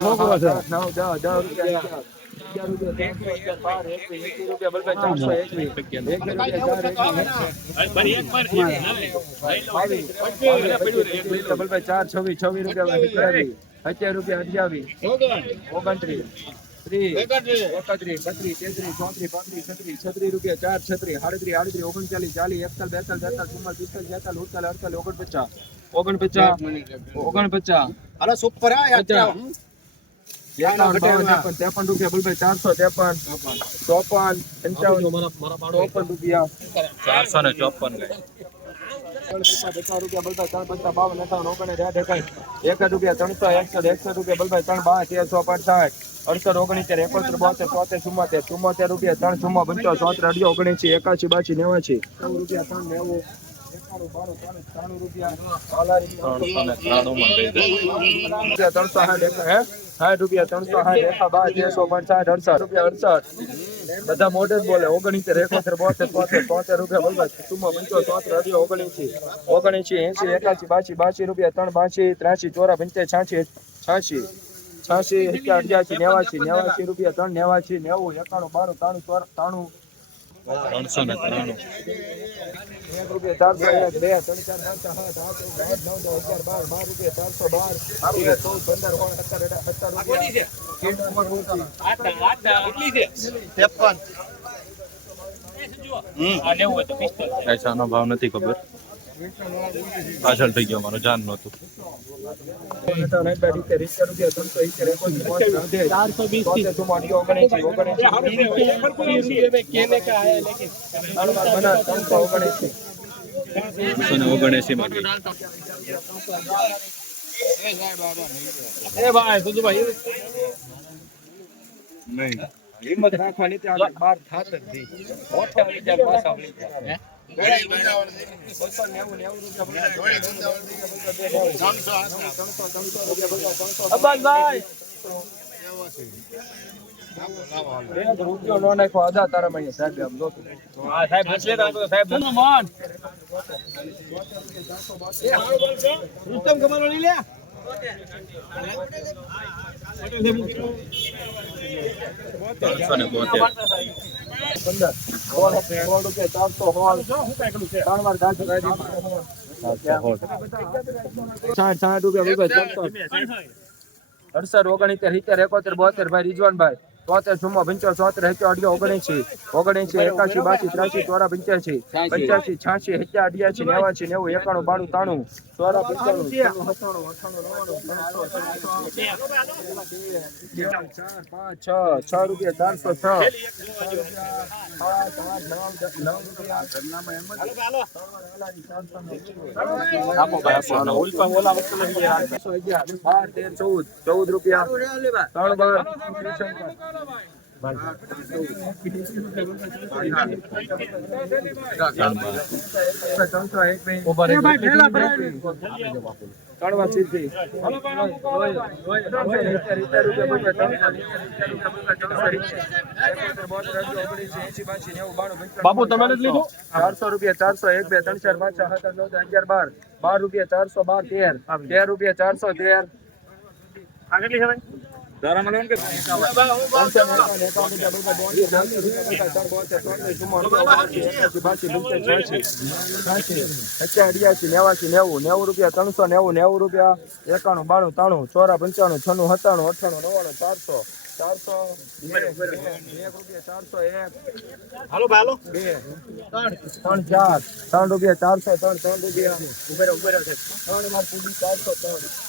ચાર એકવીસ બાવીસ બલભાઈ ચાર છવ્વીસ છવ્વીસ રૂપિયા સત્યાવીસ સત્યાવીસ રૂપિયા અઠ્યાવીસ ઓગણત્રીસ ત્રીસ એકત્રીસ બત્રીસ તેત્રીસ ચોત્રીસ પાંત્રીસ છત્રીસ છત્રીસ રૂપિયા ચાર છત્રીસ સાડત્રીસ આડત્રીસ ઓગણચાલીસ ચાલીસ એકતાલ બેતાલ તેતાલ ચુમ્માલીસ પિસ્તાલીસ છેતાલીસ ઉડતાલીસ અડતાલીસ ઓગણપચાસ ઓગણપચાસ ઓગણપચાસ અરે સુપર ત્રેપન રૂપિયા બલભાઈ ચારસો ત્રેપન ચોપન પંચાવન ચોપન રૂપિયા. ચારસો ને ચોપન એકાસી બાસી નેવાસી. નવ રૂપિયા ત્રણ નેવું. ત્રણસો સાઠ હે? સાઠ રૂપિયા, ત્રણસો સાઠ એકા બાર તેરસો પંચાઠ, અડસઠ રૂપિયા, અડસઠ. બધા મોઢે બોલે ઓગણીસેર એકોતેર, બોતેર તોતેર તોતેર રૂપિયા બોલવા ચુમ્મો પંચો ચોતેર અઢીસો ઓગણીસી ઓગણીસી એસી એકાસી બાસી બાસી રૂપિયા, ત્રણ બાસી ત્રાસી ચોરા પંચાયત છાસી છાસી છાસી અગિયાસી નેવાસી નેવાસી રૂપિયા, ત્રણ નેવાસી નેવું, એકાણું બારું ત્રાણું ત્રણ ત્રાણું ત્રણસો ને ત્રાણું. એક રૂપિયા ચારસો એક બે ત્રણ ચાર પાંચ છ સાત આઠ નવ દસ અગિયાર બાર બાર રૂપિયા ચારસો બાર તેર ચૌદ પંદર સોળ સત્તર સત્તર રૂપિયા. ત્રેપન પૈસાનો ભાવ નથી ખબર. પાછળ થઈ ગયો મારો જાન નહોતું. અઠાવન, અઠાવન, સિત્તેર, સિત્તેર રૂપિયા ત્રણસો સિત્તેર એકોતેર બોતેર અઢાર તોતેર ચુમ્માલીસ ઓગણએંસી ઓગણએંસી ત્રણ વાર બનાવ, ત્રણસો ઓગણએંસી ત્રણસો ને ઓગણએસી માં ગઈ. હિંમત રાખવાની ત્યાં બાર થાત જ નહીં. મોટા આવી જાય, પાછા વળી જાય. બસો નેવું, નેવું રૂપિયા બોલો. ત્રણસો, ત્રણસો રૂપિયા બોલો, ત્રણસો. અબ્બાસભાઈ! એક રૂપિયો નો નાખ્યો અદા તારા માં અહીંયા સાહેબ આમ જોતું. ત્રણસો ને બોતેર પંદર. સોળ, રૂપિયા ચારસો સોળ. ત્રણ વાર ગાંઠ. સાઠ સાઠ રૂપિયા અડસઠ ઓગણીતેર સિત્તેર એકોતેર બોતેર ભાઈ રિજવાનભાઈ તોતેર ચુમ્મો પંચો ચોતેર હેચો અઢીસો ઓગણસી ઓગણસી એકાસી બાસી ત્રાસી ચોરા પંચ્યાસી પંચ્યાસી છ્યાસી હેચા અઢિયાસી નેવાસી નેવું એકાણું બાણું તાણું ચોરા પંચાણું ચાર પાંચ છ છ રૂપિયા ચારસો છ. ચૌદ ચૌદ રૂપિયા ત્રણ બાર ત્રણસો એકવીસ. ત્રણ સીધી. બાપુ તમે લીધું? ચારસો રૂપિયા ચારસો એક બે ત્રણ ચાર પાંચ સાત આઠ નવ અગિયાર બાર. બાર રૂપિયા ચારસો બાર તેર. તેર રૂપિયા ચારસો તેર. નેવાસી નેવું નેવું રૂપિયા ત્રણસો નેવું નેવું રૂપિયા એકાણું બાણું ત્રાણું ચોરા પંચાણું છન્નું સત્તાણું અઠ્ઠાણું નવ્વાણું ચારસો ચારસો ચારસો એક ત્રણ ચાર ત્રણ રૂપિયા ચારસો ત્રણ ત્રણ ચારસો ત્રણ